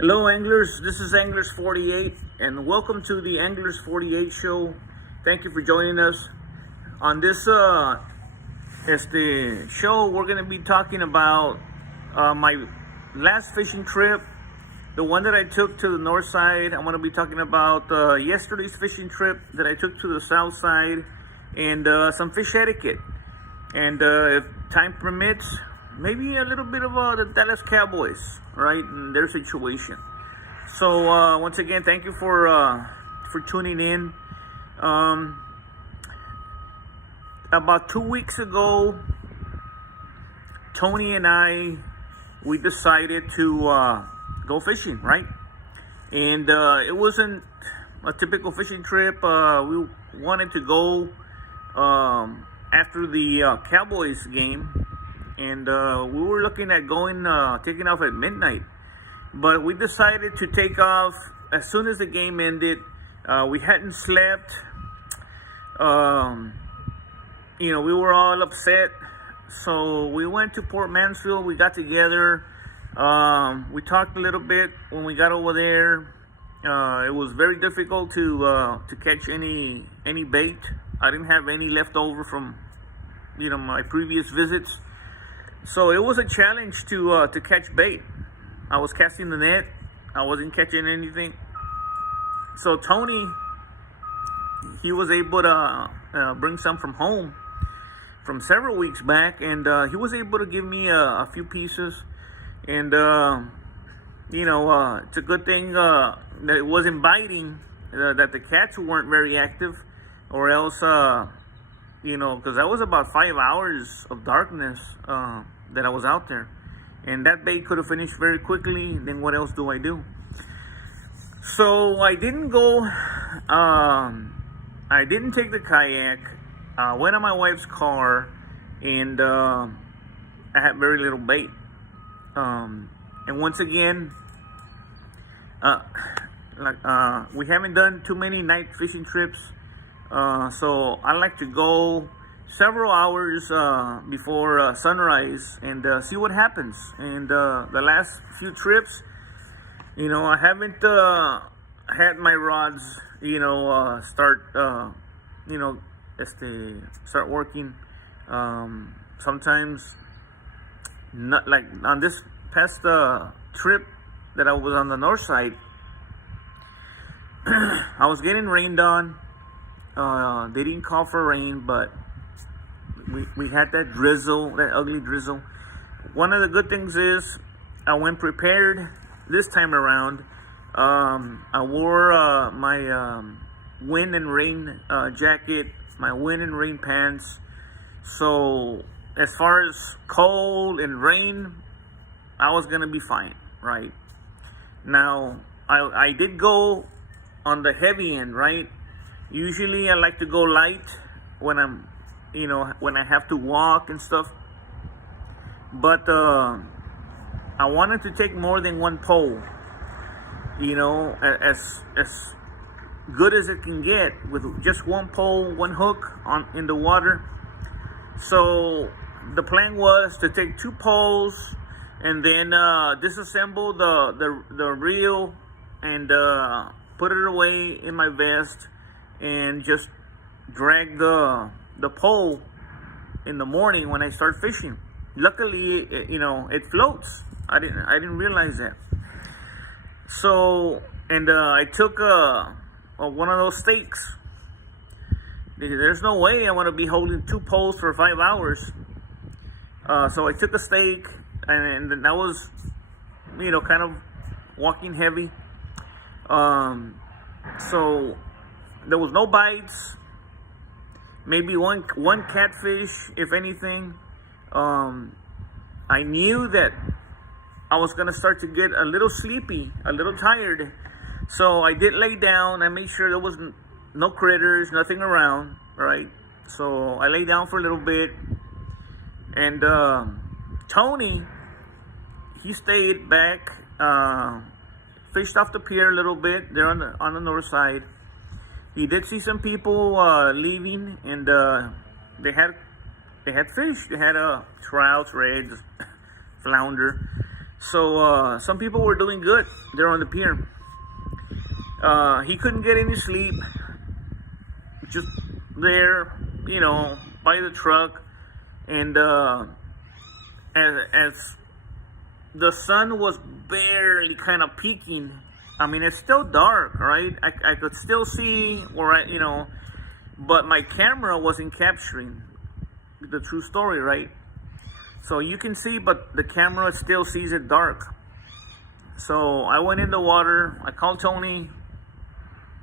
Hello anglers, this is Anglers 48 and welcome to the Anglers 48 show. Thank you for joining us. On this show we're going to be talking about my last fishing trip, the one that I took to the north side. I'm going to be talking about yesterday's fishing trip that I took to the south side, and some fish etiquette, and if time permits, maybe a little bit of the Dallas Cowboys, right, and their situation. So once again, thank you for tuning in. About 2 weeks ago, Tony and we decided to go fishing, right? And it wasn't a typical fishing trip. We wanted to go after the Cowboys game. And we were looking at taking off at midnight, but we decided to take off as soon as the game ended. We hadn't slept. We were all upset, so we went to Port Mansfield. We got together. We talked a little bit when we got over there. It was very difficult to catch any bait. I didn't have any left over from my previous visits. So it was a challenge to catch bait. I was casting the net. I wasn't catching anything. So Tony, he was able to bring some from home from several weeks back, and he was able to give me a few pieces. And it's a good thing that it wasn't biting, that the cats weren't very active, or else because that was about 5 hours of darkness that I was out there, and that bait could have finished very quickly. Then what else do I do? So I didn't go. I didn't take the kayak. I went on my wife's car, and I had very little bait. And once again, we haven't done too many night fishing trips. So I like to go several hours before sunrise and see what happens. And the last few trips, I haven't had my rods, start working. Sometimes, not like on this past trip that I was on the north side, I was getting rained on. They didn't call for rain, but we had that drizzle, that ugly drizzle. One of the good things is I went prepared this time around. I wore my wind and rain jacket, my wind and rain pants. So as far as cold and rain, I was gonna be fine, right? Now I did go on the heavy end, right? Usually I like to go light when I'm, when I have to walk and stuff. But I wanted to take more than one pole, as good as it can get with just one pole, one hook in the water. So the plan was to take 2 poles and then disassemble the reel and put it away in my vest, and just drag the pole in the morning when I start fishing. Luckily, it floats. I didn't realize that. So, and I took one of those stakes. There's no way I want to be holding 2 poles for 5 hours. So I took a stake, and then I was, kind of walking heavy. So there was no bites, maybe one catfish, if anything. I knew that I was gonna start to get a little sleepy, a little tired, so I did lay down. I made sure there was no critters, nothing around, right? So I lay down for a little bit, and Tony, he stayed back, fished off the pier a little bit there on the north side. He did see some people leaving, and they had fish. They had trouts, reds, flounder, So some people were doing good there on the pier. He couldn't get any sleep, just there, by the truck. And as the sun was barely kind of peeking, I mean, it's still dark, right? I could still see but my camera wasn't capturing the true story, right? So you can see, but the camera still sees it dark. So I went in the water. I called Tony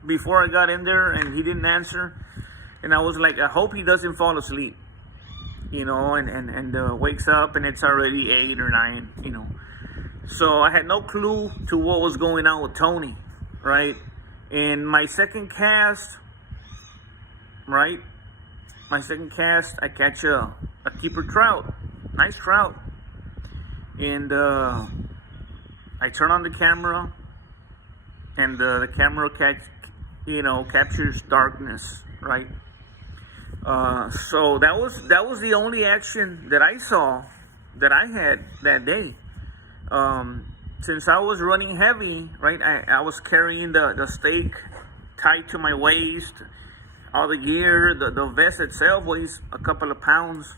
before I got in there, and he didn't answer. And I was like, I hope he doesn't fall asleep, and wakes up and it's already 8 or 9, So I had no clue to what was going on with Tony, right? And my second cast, I catch a keeper trout, nice trout. And I turn on the camera, and the camera captures darkness, right? So that was the only action that I saw, that I had that day. Since I was running heavy, right, I was carrying the stake tied to my waist, all the gear, the vest itself weighs a couple of pounds.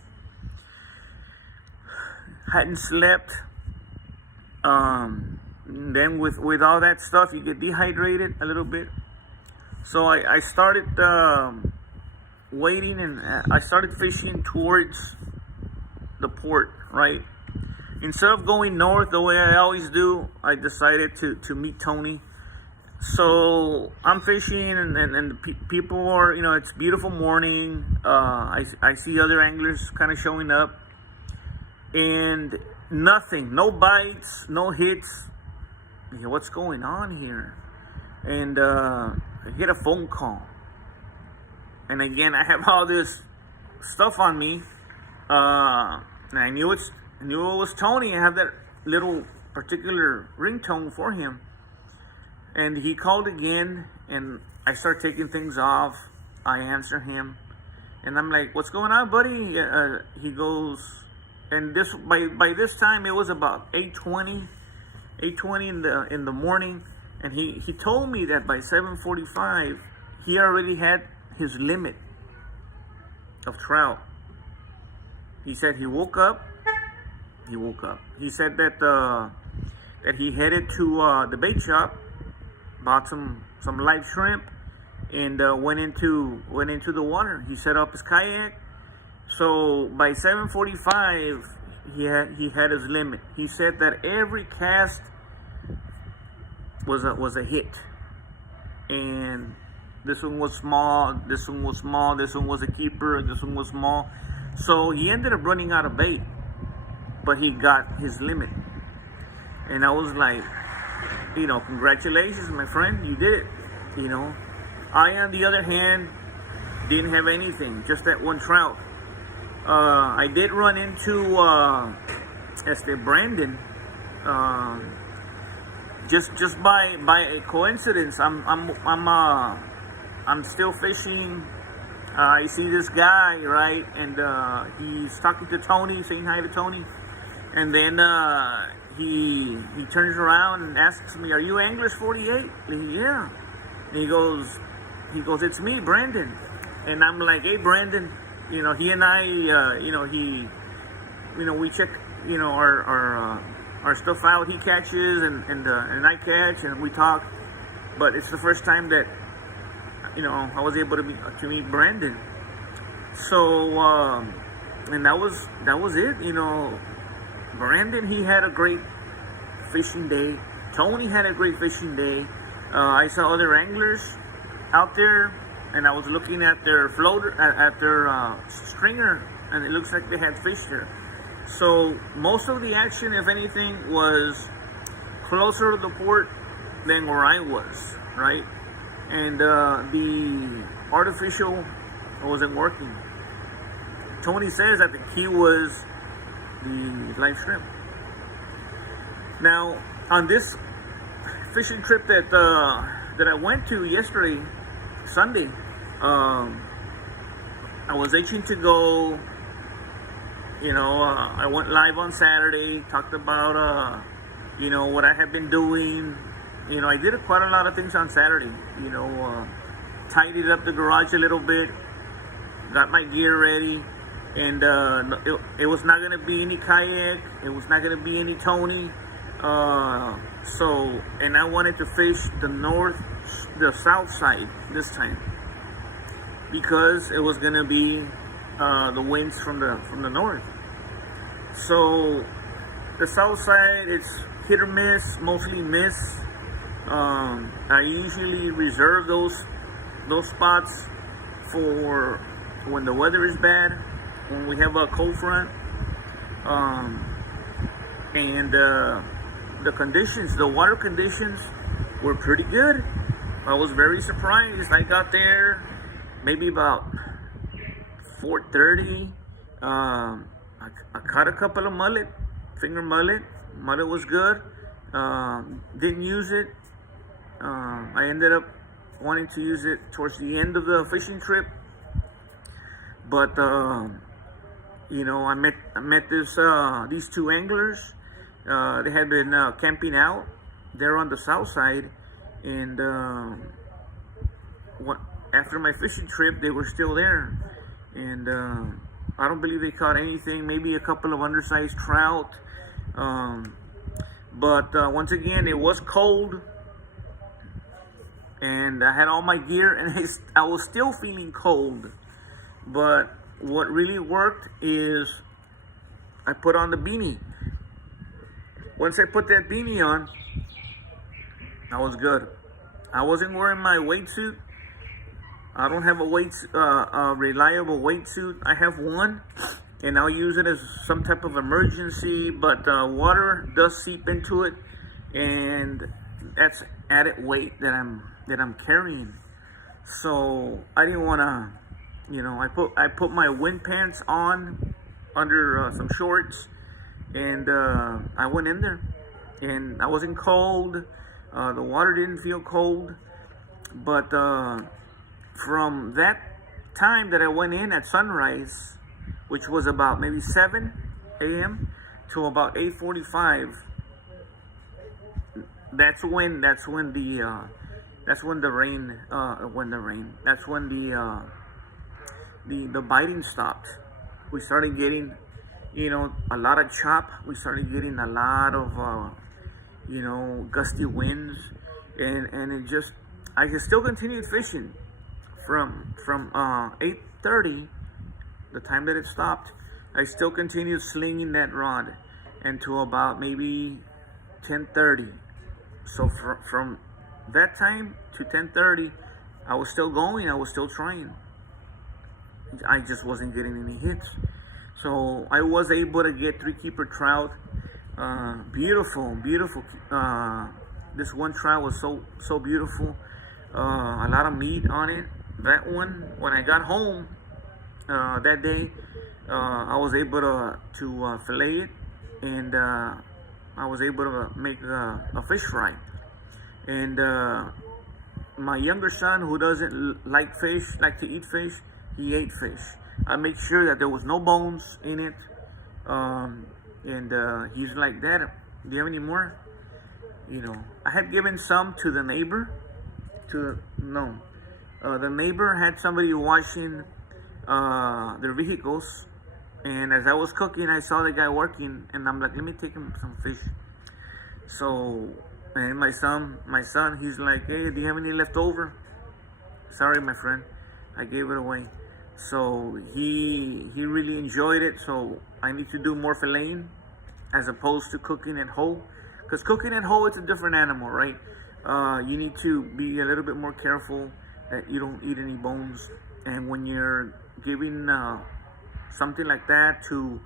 Hadn't slept. Then with all that stuff, you get dehydrated a little bit. So I started waiting, and I started fishing towards the port, right? Instead of going north the way I always do, I decided to meet Tony. So I'm fishing, and the people are, it's beautiful morning. I see other anglers kind of showing up, and nothing, no bites, no hits. What's going on here? And I get a phone call. And again, I have all this stuff on me. And I knew it was Tony. I have that little particular ringtone for him. And he called again, and I start taking things off. I answer him, and I'm like, "What's going on, buddy?" He goes, and by this time it was about 8:20 in the morning, and he told me that by 7:45 he already had his limit of trout. He said he woke up. He said that he headed to the bait shop, bought some live shrimp, and went into the water. He set up his kayak. So by 7:45 he had his limit. He said that every cast was a hit, and this one was small, this one was small, this one was a keeper, this one was small. So he ended up running out of bait, but he got his limit. And I was like, congratulations, my friend, you did it. I, on the other hand, didn't have anything, just that one trout. I did run into Brandon, just by a coincidence. I'm still fishing. I see this guy, right, and he's talking to Tony, saying hi to Tony, and then he turns around and asks me, "Are you Anglers 48?" Yeah. And he goes, "It's me, Brandon." And I'm like, "Hey, Brandon, he and I, we check, our stuff out. He catches and I catch, and we talk. But it's the first time that, I was able to meet Brandon. So, and that was it. Brandon, he had a great fishing day. Tony had a great fishing day. I saw other anglers out there, and I was looking at their floater, at their stringer, and it looks like they had fish there. So most of the action, if anything, was closer to the port than where I was, right? And the artificial wasn't working. Tony says that the key was the live shrimp. Now, on this fishing trip that I went to yesterday, Sunday, I was itching to go. I went live on Saturday, talked about what I have been doing. I did quite a lot of things on Saturday. Tidied up the garage a little bit, got my gear ready, and it was not going to be any kayak, it was not going to be any Tony. And I wanted to fish the south side this time, because it was going to be the winds from the north. So the south side, it's hit or miss, mostly miss. I usually reserve those spots for when the weather is bad, when we have a cold front, and the water conditions were pretty good. I was very surprised. I got there maybe about 4:30. I caught a couple of finger mullet. Mullet was good. Didn't use it. I ended up wanting to use it towards the end of the fishing trip, but I met these two anglers. They had been camping out there on the south side, and after my fishing trip, they were still there, and I don't believe they caught anything. Maybe a couple of undersized trout, but once again, it was cold. And I had all my gear, and I was still feeling cold. But what really worked is I put on the beanie. Once I put that beanie on, I was good. I wasn't wearing my weight suit. I don't have a reliable weight suit. I have one, and I'll use it as some type of emergency. But water does seep into it, and that's added weight that I'm carrying. So I didn't want to, I put my wind pants on under some shorts, and I went in there, and I wasn't cold. The water didn't feel cold, but from that time that I went in at sunrise, which was about maybe 7 a.m. to about 8:45. That's when the biting stopped. We started getting, a lot of chop. We started getting a lot of, gusty winds, and I still continued fishing from 8:30, the time that it stopped. I still continued slinging that rod until about maybe 10:30. So from that time to 10:30, I was still going. I was still trying. I just wasn't getting any hits. So I was able to get 3 keeper trout. Beautiful. This one trout was so beautiful. A lot of meat on it. That one, when I got home that day, I was able to fillet it, and I was able to make a fish fry. And my younger son, who doesn't like to eat fish, he ate fish. I made sure that there was no bones in it. And he's like, "Dad, do you have any more?" I had given some to the neighbor. The neighbor had somebody washing their vehicles. And as I was cooking, I saw the guy working, and I'm like, "Let me take him some fish." So, and my son, he's like, "Hey, do you have any left over?" "Sorry, my friend, I gave it away." So he really enjoyed it. So I need to do more filleting as opposed to cooking it whole, because cooking it whole, it's a different animal, right? You need to be a little bit more careful that you don't eat any bones. And when you're giving something like that to,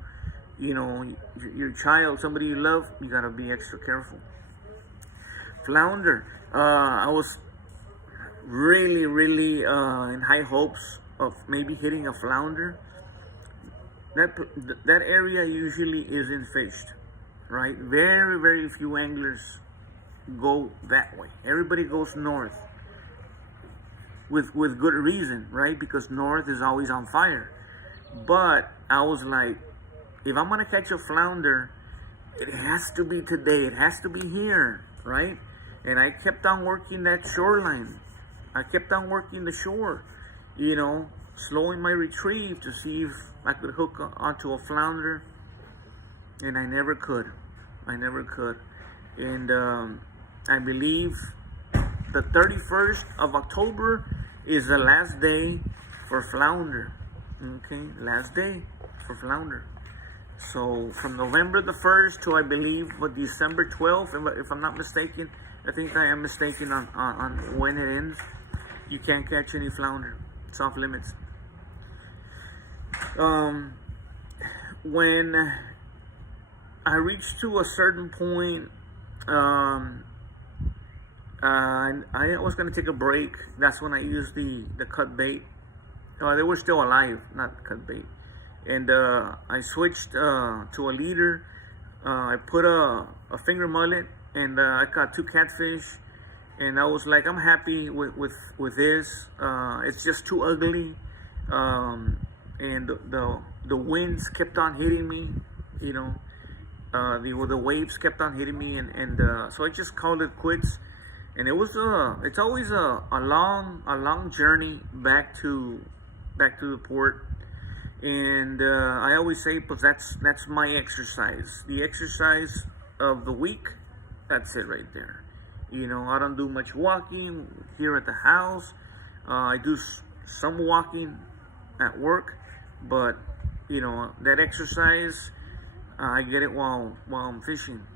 your child, somebody you love, you gotta be extra careful. Flounder. I was really in high hopes of maybe hitting a flounder. That area usually isn't fished, right? Very few anglers go that way. Everybody goes north, with good reason, right? Because north is always on fire. But I was like, if I'm gonna catch a flounder, it has to be today. It has to be here, right? And I kept on working that shoreline. I kept on working the shore, slowing my retrieve to see if I could hook onto a flounder. And I never could. And I believe the 31st of October is the last day for flounder. Okay, last day for flounder. So from November the 1st to I believe December 12th, if I'm not mistaken, I think I am mistaken on when it ends, you can't catch any flounder. It's off limits. When I reached to a certain point, I was going to take a break. That's when I used the cut bait. They were still alive, not cut bait. And I switched to a leader. I put a finger mullet, and I caught 2 catfish. And I was like, I'm happy with this. It's just too ugly. And the winds kept on hitting me, the waves kept on hitting me, and so I just called it quits. And it's always a long journey back to the port. And I always say, but that's my exercise. The exercise of the week, that's it right there. I don't do much walking here at the house. I do some walking at work, but that exercise, I get it while I'm fishing.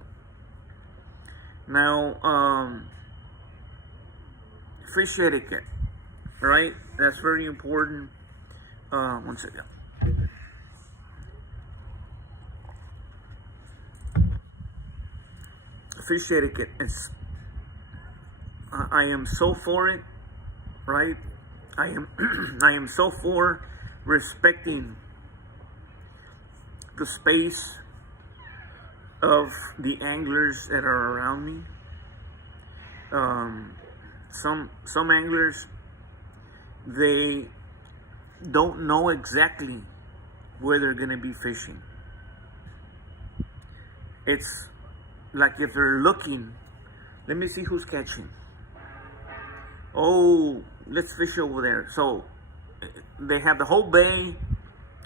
Now, fish etiquette, right? That's very important. One second. Fish etiquette. I am so for it, right? I am so for respecting the space of the anglers that are around me. Some anglers, they don't know exactly where they're going to be fishing. It's like if they're looking, let me see who's catching. Oh, let's fish over there. So they have the whole bay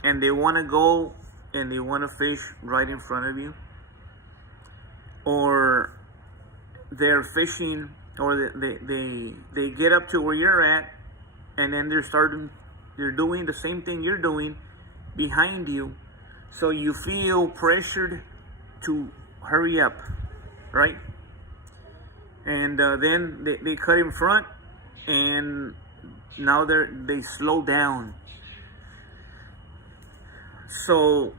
and they want to go and they want to fish right in front of you. Or they're fishing, or they get up to where you're at, and then they're doing the same thing you're doing behind you. So you feel pressured to hurry up, right? And then they cut in front, and now they slow down. So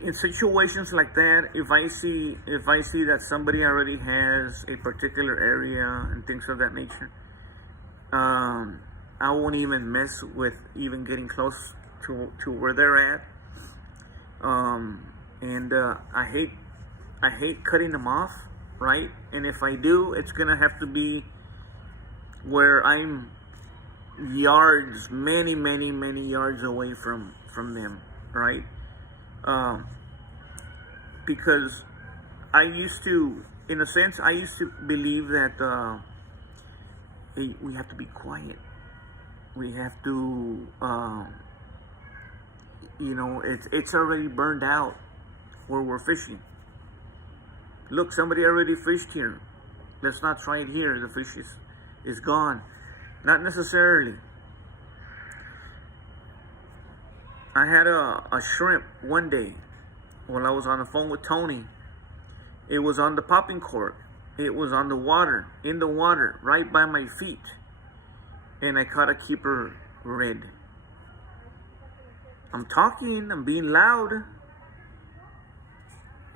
in situations like that, if I see that somebody already has a particular area and things of that nature, I won't even mess with even getting close to where they're at. And I hate cutting them off, right? And if I do, it's gonna have to be where I'm yards, many yards away from them, right? Because I used to believe that hey, we have to be quiet. We have to, it's already burned out where we're fishing. Look, somebody already fished here. Let's not try it here. The fish is gone. Not necessarily. I had a shrimp one day when I was on the phone with Tony. It was on the popping cork. It was on the water, in the water, right by my feet. And I caught a keeper red. I'm talking, I'm being loud.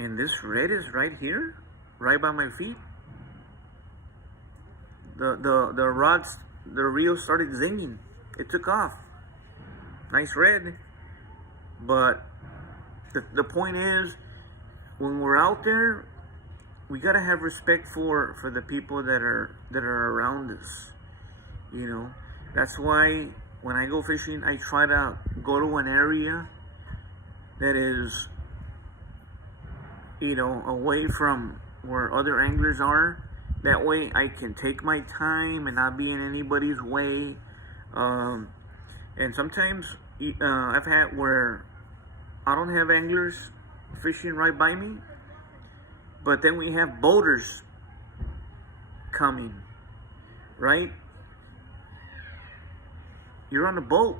And this red is right here, right by my feet. The rods, the reel started zinging. It took off. Nice red. But the point is, when we're out there, we gotta have respect for the people that are around us. That's why when I go fishing, I try to go to an area that is away from where other anglers are. That way I can take my time and not be in anybody's way. And sometimes I've had where I don't have anglers fishing right by me, but then we have boaters coming, right? You're on a boat.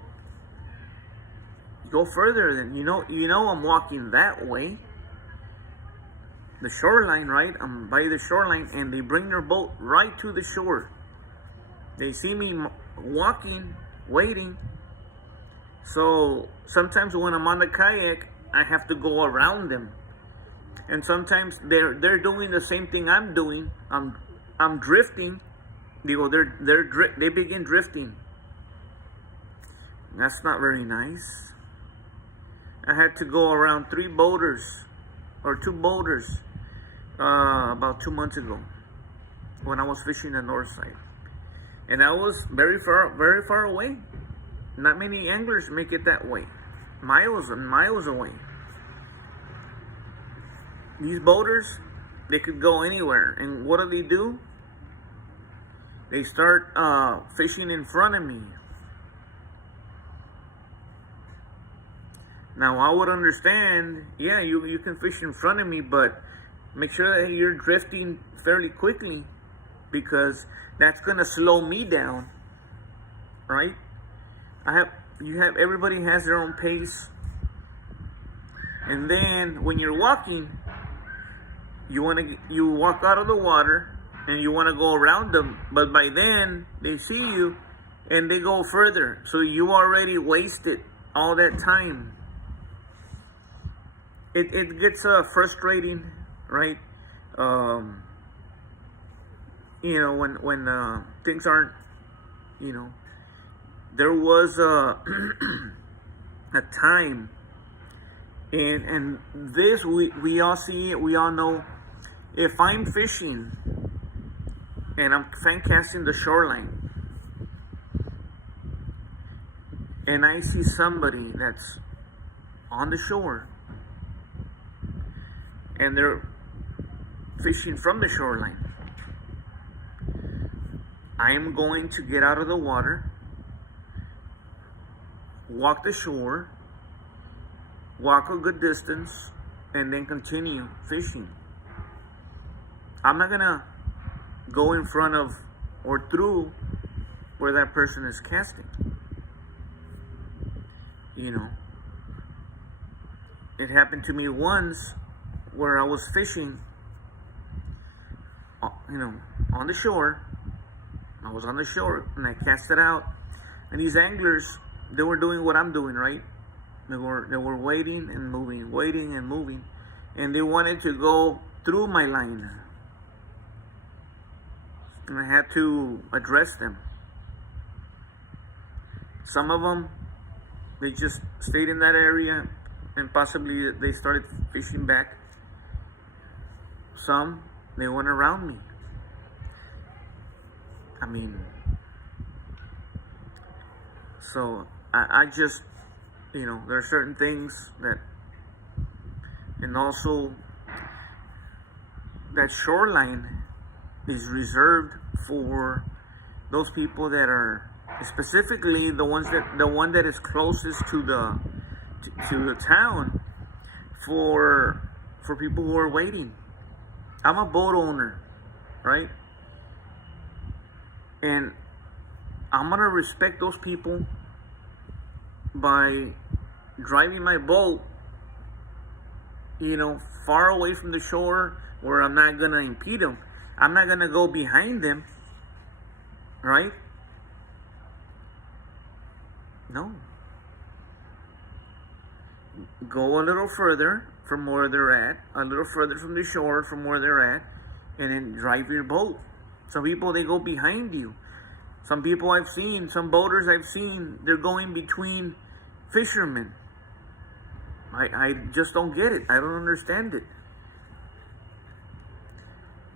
Go further than I'm walking that way. The shoreline, right? I'm by the shoreline, and they bring their boat right to the shore. They see me walking, waiting. So sometimes when I'm on the kayak, I have to go around them. And sometimes they're doing the same thing I'm doing. I'm drifting. They begin drifting. That's not very nice. I had to go around two boaters about 2 months ago when I was fishing the north side, and I was very far away. Not many anglers make it that way, miles and miles away. These boaters, they could go anywhere, and what do? They start fishing in front of me. Now I would understand, yeah, you can fish in front of me, but make sure that you're drifting fairly quickly, because that's gonna slow me down, right? Everybody has their own pace, and then when you're walking, you walk out of the water and you want to go around them, but by then they see you and they go further, so you already wasted all that time. It gets frustrating, right? When things aren't, there was a time, and this we all see it, we all know. If I'm fishing and I'm fan casting the shoreline, and I see somebody that's on the shore and they're fishing from the shoreline, I am going to get out of the water, walk the shore, walk a good distance, and then continue fishing. I'm not gonna go in front of or through where that person is casting. It happened to me once where I was fishing, on the shore. I was on the shore and I cast it out, and these anglers, they were doing what I'm doing, right? They were waiting and moving, and they wanted to go through my line, and I had to address them. Some of them, they just stayed in that area and possibly they started fishing back. Some, they went around me. So I just, there are certain things that, and also that shoreline is reserved for those people that are, specifically the one that is closest to the town, for people who are waiting. I'm a boat owner, right? And I'm gonna respect those people by driving my boat, far away from the shore where I'm not gonna impede them. I'm not gonna go behind them, right? No. Go a little further from where they're at, a little further from the shore from where they're at, and then drive your boat. Some people, they go behind you. Some boaters I've seen, they're going between fishermen. I just don't get it. I don't understand it.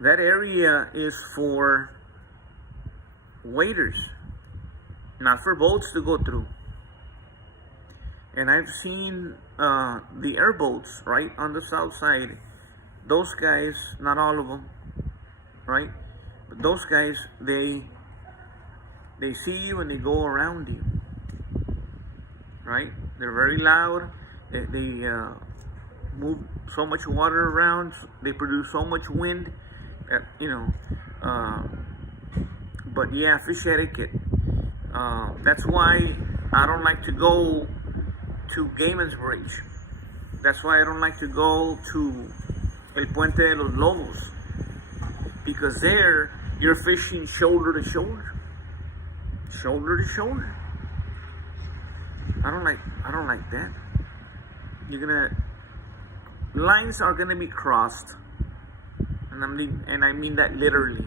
That area is for waders, not for boats to go through. And I've seen the airboats right on the south side. those guys, not all of them, right? But those guys, they see you and they go around you, right? They're very loud. They move so much water around. They produce so much wind, but yeah, fish etiquette. That's why I don't like to go to Gaiman's Bridge. That's why I don't like to go to El Puente de los Lobos, because there you're fishing shoulder to shoulder, shoulder to shoulder. I don't like that. Lines are gonna be crossed, and I mean that literally.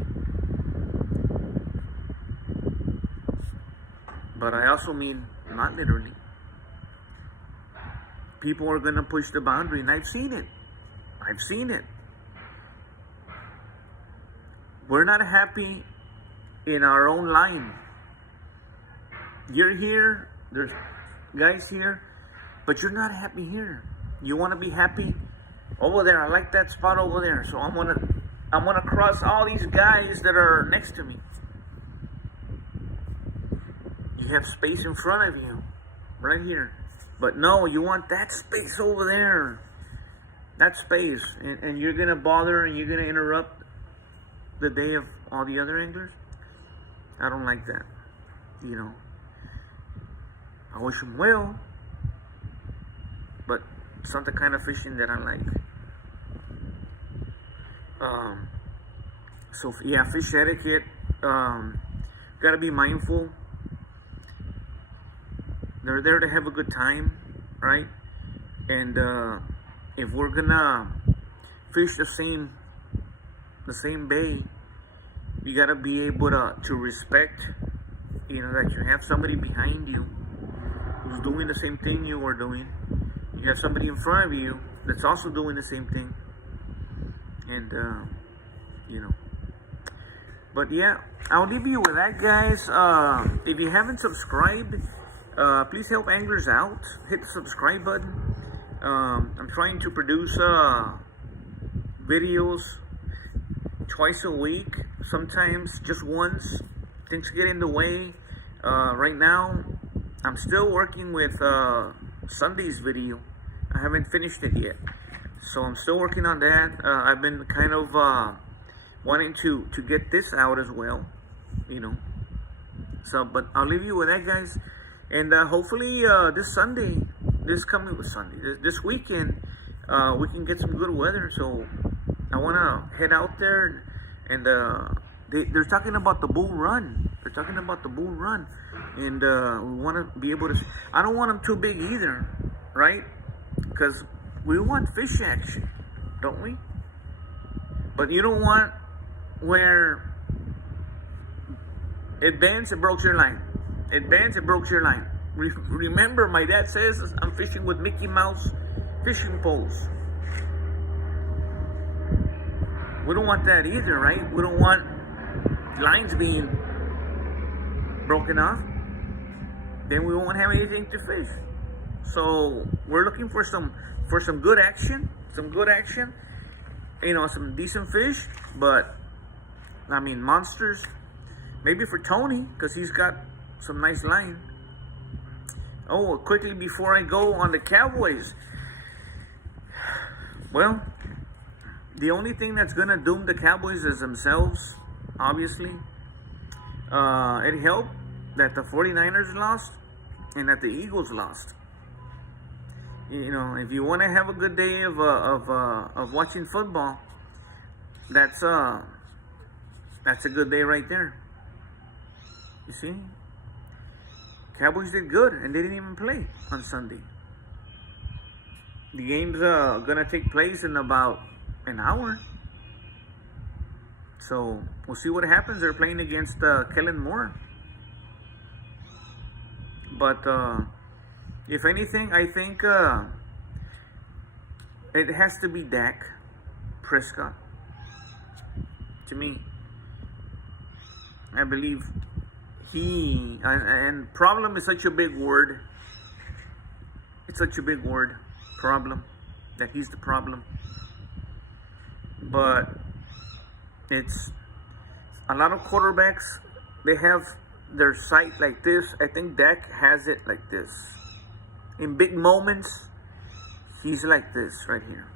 But I also mean not literally. People are gonna push the boundary, and I've seen it. We're not happy in our own line. You're here, there's guys here, but you're not happy here. You want to be happy over there. I like that spot over there, so I'm gonna cross all these guys that are next to me. You have space in front of you, right here, but no, you want that space over there. That space, and you're gonna bother and you're gonna interrupt the day of all the other anglers. I don't like that, I wish them well, but it's not the kind of fishing that I like. So yeah, fish etiquette. Gotta be mindful. They're there to have a good time, right? And if we're gonna fish the same bay, you gotta be able to respect, that you have somebody behind you who's doing the same thing you are doing. You have somebody in front of you that's also doing the same thing, and But yeah, I'll leave you with that, guys. If you haven't subscribed, please help anglers out. Hit the subscribe button. I'm trying to produce videos twice a week, sometimes just once. Things get in the way. Right now, I'm still working with Sunday's video. I haven't finished it yet, so I'm still working on that. I've been kind of wanting to get this out as well, So, but I'll leave you with that, guys. And hopefully this weekend, we can get some good weather. So I want to head out there, and they're talking about the bull run. And we want to be able to. I don't want them too big either, right? Because we want fish action, don't we? But you don't want where it bends, it broke your line. It bends, it broke your line. Remember, my dad says I'm fishing with Mickey Mouse fishing poles. We don't want that either, right? We don't want lines being broken off. Then we won't have anything to fish. So we're looking for some good action, some decent fish, but I mean monsters. Maybe for Tony, because he's got some nice line. Oh, quickly before I go on the Cowboys. Well, the only thing that's gonna doom the Cowboys is themselves, obviously. It helped that the 49ers lost and that the Eagles lost. If you want to have a good day of watching football, that's a good day right there. You see, Cowboys did good, and they didn't even play on Sunday. The game's gonna take place in about an hour, so we'll see what happens. They're playing against Kellen Moore, but if anything, I think it has to be Dak Prescott. To me, I believe and problem is such a big word. It's such a big word, problem, that he's the problem. but it's a lot of quarterbacks. They have their sight like this. I think Dak has it like this. In big moments, he's like this right here.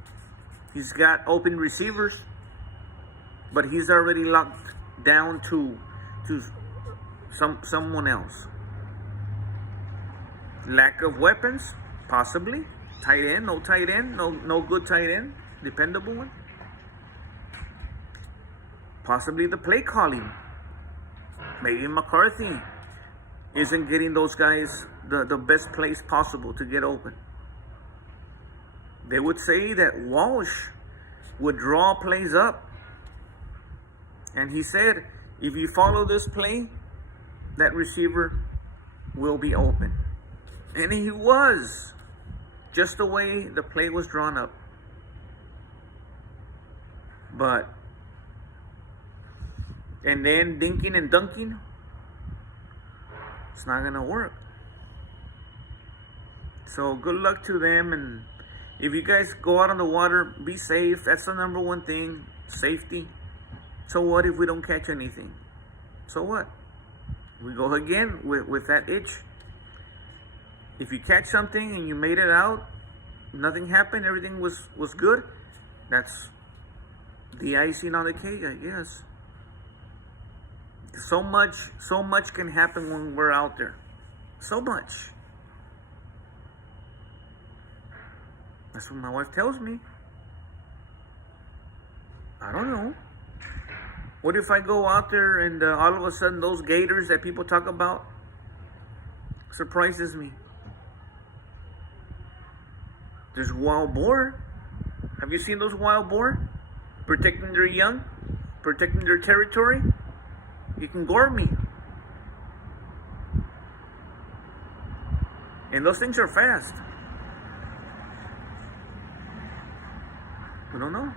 He's got open receivers, but he's already locked down to someone else. Lack of weapons, possibly. Tight end, no good tight end, dependable one. Possibly the play calling. Maybe McCarthy isn't getting those guys the best place possible to get open. They would say that Walsh would draw plays up. And he said, if you follow this play, that receiver will be open. And he was, just the way the play was drawn up. But, and then dinking and dunking, it's not going to work. So good luck to them. And if you guys go out on the water, be safe. That's the number one thing, safety. So what if we don't catch anything? So what? We go again with that itch. If you catch something and you made it out, nothing happened, everything was good, that's the icing on the cake, I guess. So much can happen when we're out there. So much. That's what my wife tells me. I don't know. What if I go out there and all of a sudden those gators that people talk about surprises me? There's wild boar. Have you seen those wild boar? Protecting their young, protecting their territory. You can gore me. And those things are fast. We don't know.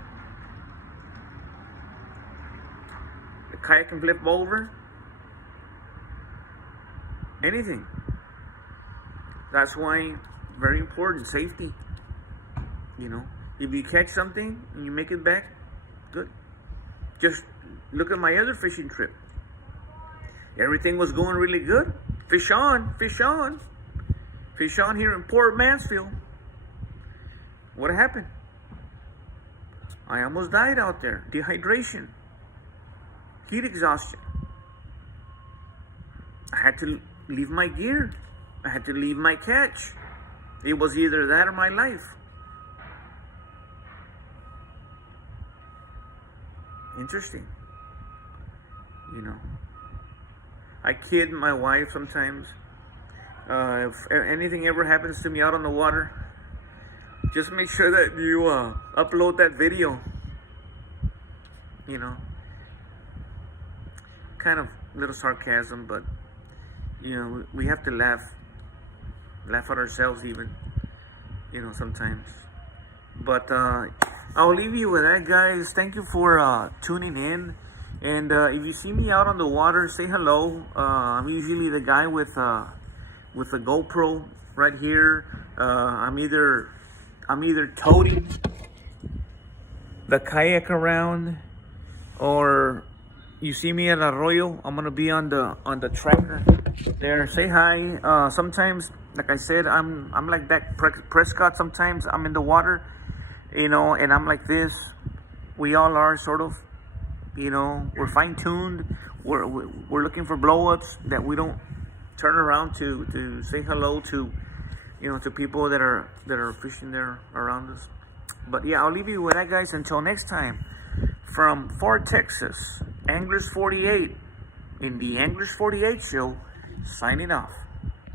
The kayak can flip over. Anything. That's why very important, safety. You know, if you catch something and you make it back, good. Just look at my other fishing trip. Everything was going really good. Fish on, fish on. Fish on here in Port Mansfield. What happened? I almost died out there. Dehydration. Heat exhaustion. I had to leave my gear. I had to leave my catch. It was either that or my life. Interesting. You know, I kid my wife sometimes. If anything ever happens to me out on the water, just make sure that you upload that video. You know, kind of little sarcasm, but you know, we have to laugh at ourselves even, you know, sometimes. But I'll leave you with that, guys. Thank you for tuning in. And if you see me out on the water, say hello. I'm usually the guy with the GoPro right here. I'm either toting the kayak around, or you see me at Arroyo, I'm gonna be on the tractor there. Say hi. Sometimes, like I said, I'm like Dak Prescott. Sometimes I'm in the water, you know, and I'm like this. We all are, sort of. You know, we're fine-tuned. We're looking for blow-ups that we don't turn around to say hello to, you know, to people that are fishing there around us. But yeah, I'll leave you with that, guys. Until next time, from Fort Texas, Anglers 48 in the Anglers 48 show, signing off.